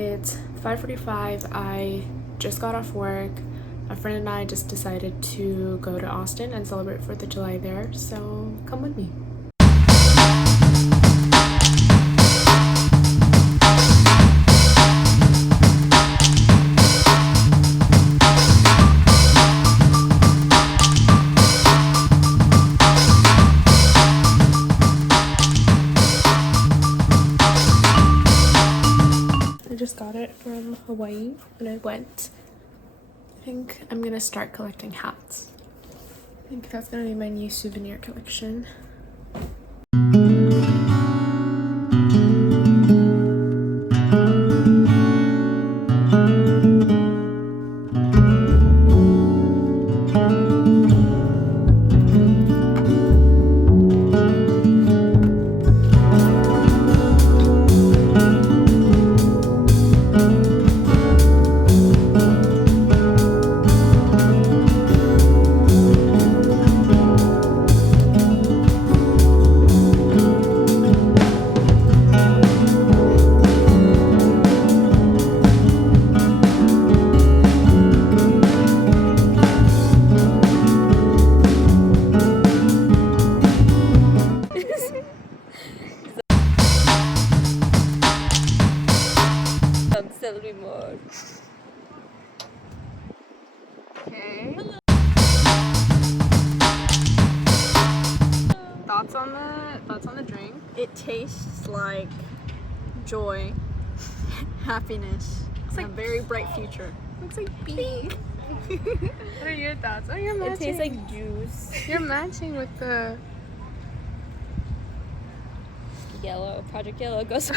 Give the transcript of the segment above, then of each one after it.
It's 5:45. I just got off work. A friend and I just decided to go to Austin and celebrate 4th of July there, so come with me. I just got it from Hawaii when I went. I think I'm gonna start collecting hats. I think that's gonna be my new souvenir collection. Okay. Thoughts on the drink? It tastes like joy, happiness, like a very bright future. Looks like pink. What are your thoughts? Oh, you're matching. It tastes like juice. You're matching with the Yellow. Project Yellow goes.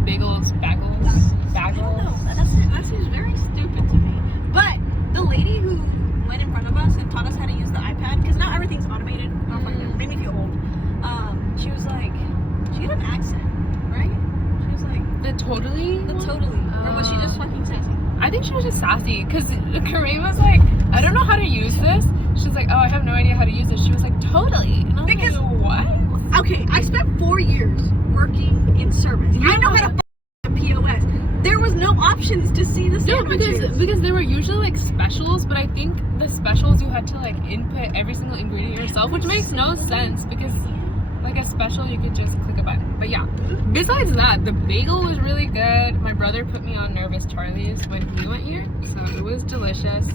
bagels. I don't know. That seems very stupid to me. But the lady who went in front of us and taught us how to use the iPad, because now everything's automated. Oh my God, made me feel old. She was like, she had an accent, right? She was like, totally. Or was she just fucking sassy? I think she was just sassy, because Kareem was like, I don't know how to use this. She was like, oh, I have no idea how to use this. She was like, totally. And I was like, what? Okay, I spent 4 years working in service. I know how to the POS. There was no options to see the sandwiches. No, because they were usually like specials, but I think the specials you had to like input every single ingredient yourself, which makes no sense because like a special you could just click a button. But yeah, besides that, the bagel was really good. My brother put me on Nervous Charlie's when he went here, so it was delicious.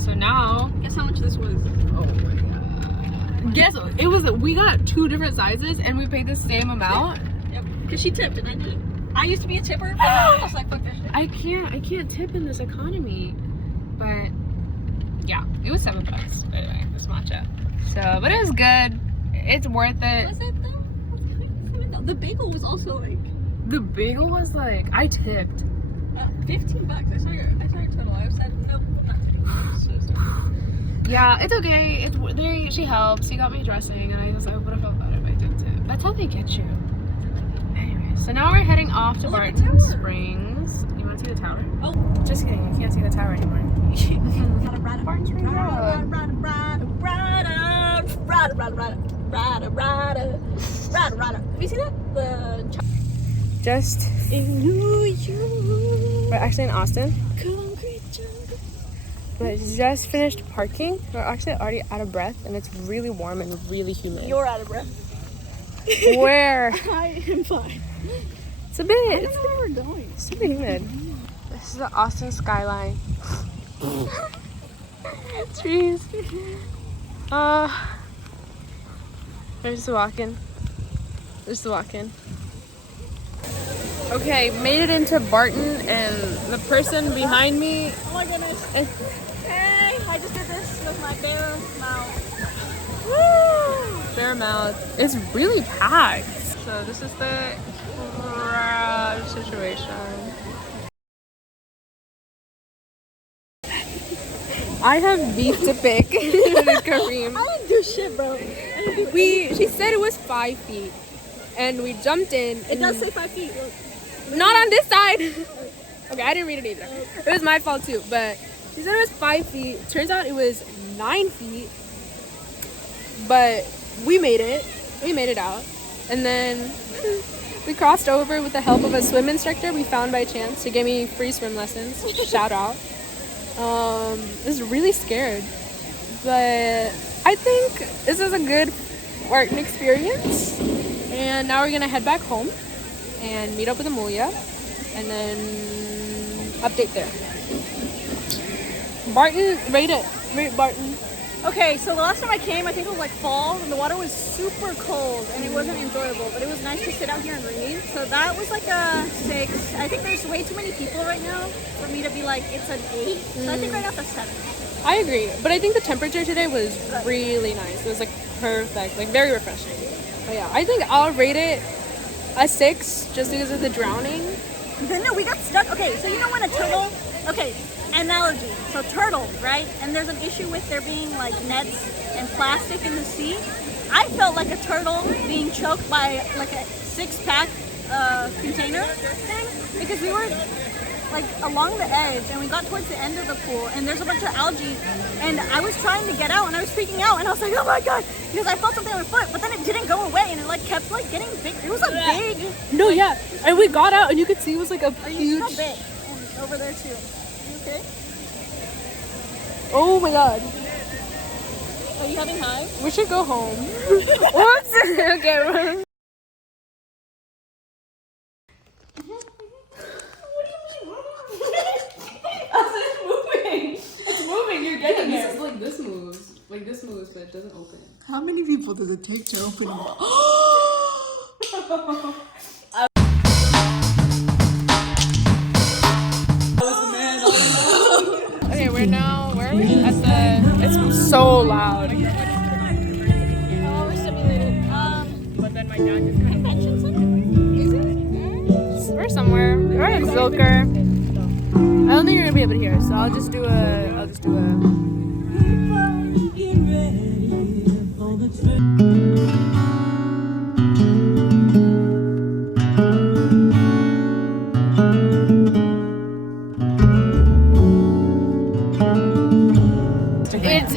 So now, guess how much this was? Oh my God. Guess it was. We got 2 different sizes and we paid the same amount. Yep. Because she tipped and I did. I used to be a tipper, but I was like, fuck this shit. I can't tip in this economy. But yeah, it was $7 by the way, this matcha. So, but it was good. It's worth it. Was it though? The bagel was also like. The bagel was like, I tipped. $15. I saw your total. I said nope, I'm not tipping. Yeah, it's okay. She helps. She got me dressing, and I was like, I would have felt better if I did tip. That's how they get you. Anyway, so now we're heading off to Barton Springs. You want to see the tower? Oh, just kidding. You can't see the tower anymore. Barton Springs Have you seen that? Just in New York. We're actually in Austin. But just finished parking. We're actually already out of breath, and it's really warm and really humid. You're out of breath. Where? I am fine. It's a bit. I don't know where we're going. It's super humid. This is the Austin skyline. Trees. There's the walk-in. Okay, made it into Barton, and the person behind me. Oh my goodness. Hey, I just did this with my bare mouth. Woo! Bare mouth. It's really packed. So this is the camera situation. I have beef to pick with Kareem. I didn't do shit, bro. She said it was 5 feet, and we jumped in. It does say 5 feet. Not on this side. Okay, I didn't read it either. It was my fault too, but she said it was 5 feet. Turns out it was 9 feet. But we made it. We made it out. And then we crossed over with the help of a swim instructor we found by chance. He gave me free swim lessons. Shout out. I was really scared. But I think this is a good Barton experience. And now we're gonna head back home and meet up with Amelia and then update there. Barton, rate it. Rate Barton. Okay, so the last time I came, I think it was like fall, and the water was super cold, and it wasn't enjoyable, but it was nice to sit out here and read. So that was like a 6. I think there's way too many people right now for me to be like, it's an 8. So I think right now it's a 7. I agree, but I think the temperature today was really nice. It was like perfect, like very refreshing. But yeah, I think I'll rate it a 6 just because of the drowning. No, we got stuck. Okay, so you know when a turtle, okay, analogy. So turtles, right? And there's an issue with there being like nets and plastic in the sea. I felt like a turtle being choked by like a 6-pack container thing because we were like along the edge and we got towards the end of the pool and there's a bunch of algae and I was trying to get out and I was freaking out and I was like, oh my god, because I felt something on my foot, but then it didn't go away and it like kept like getting big. It was a big. No, yeah, and we got out and you could see it was like a huge. So big and over there too. You okay? Oh my god. Are you having hives? We should go home. Whoops. Okay. This moves, but it doesn't open. How many people does it take to open it? Okay, we're now, where are we? At the, it's so loud. Oh, we're simulated. But then my dad just kind Convention center? Is it? we're somewhere. We're at Zilker. I don't think you're gonna be able to hear, so I'll just do a. It's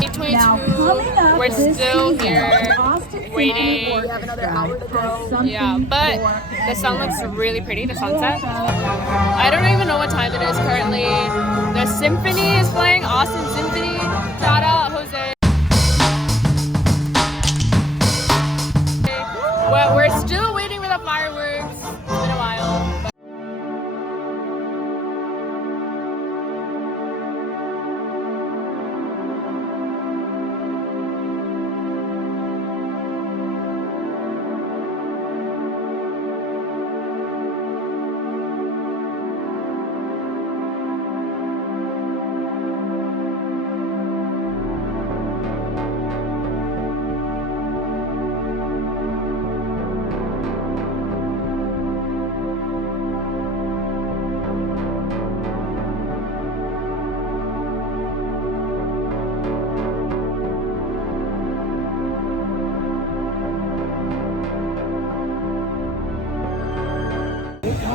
8:22. We're still here waiting. We have another hour to go. Yeah, but the sun looks really pretty, the sunset. I don't even know what time it is currently. The symphony is playing, Austin Symphony. Shout out, Jose. Well, we're still waiting for the fireworks. It's been a while. But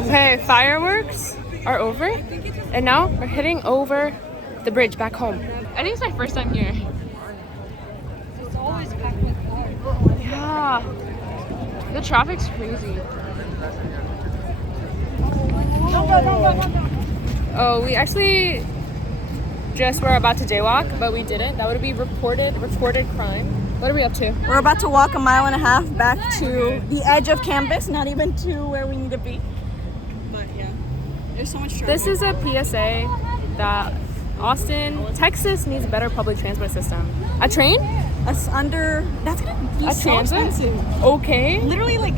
okay, fireworks are over, and now we're heading over the bridge back home. I think it's my first time here. It's always packed with cars. Yeah, the traffic's crazy. Oh, we actually just were about to jaywalk, but we didn't. That would be reported crime. What are we up to? We're about to walk 1.5 miles back to the edge of campus, not even to where we need to be. But yeah, there's so much traffic. This is a PSA that Austin, Texas needs a better public transport system. A train? That's gonna be A so transit? expensive. Okay. Literally like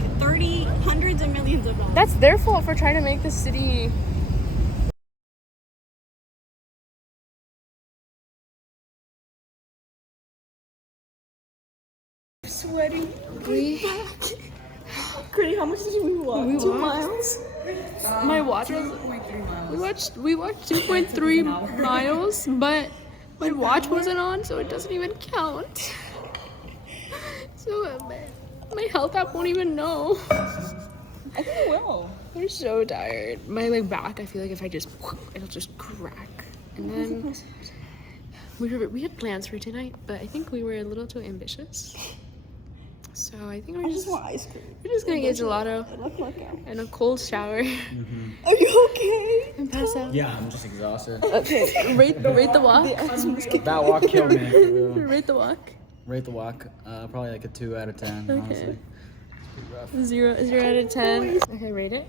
hundreds of millions of dollars. That's their fault for trying to make the city. Sweaty. Critty, how much did we walk? 2 miles? My watch was. We walked 2.3 miles, but my watch wasn't on, so it doesn't even count. So my health app won't even know. I think it will. I'm so tired. My like back, I feel like if I just, it'll just crack. And then we had plans for tonight, but I think we were a little too ambitious. So I think I just want ice cream. we're just gonna get gelato and a cold shower Are you okay? and pass out. Yeah, I'm just exhausted. Okay, rate the walk. That walk killed me. For real. Rate the walk. Rate the walk. Probably like a 2 out of 10. Okay. Honestly. 0 out of 10. Okay, rate it.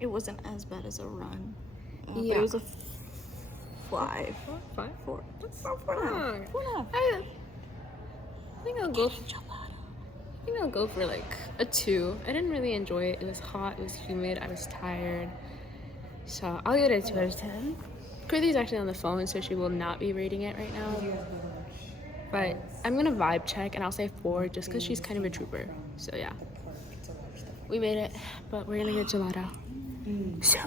It wasn't as bad as a run. But Yeah. it was a 5. 5. 4. That's not 4.5. 4.5. I think I'll go for like a 2. I didn't really enjoy it. It was hot, it was humid, I was tired. So I'll give it a 2 out of 10. Krithi's actually on the phone, so she will not be rating it right now. But I'm gonna vibe check and I'll say 4 just because she's kind of a trooper. So yeah. We made it, but we're gonna get gelato. So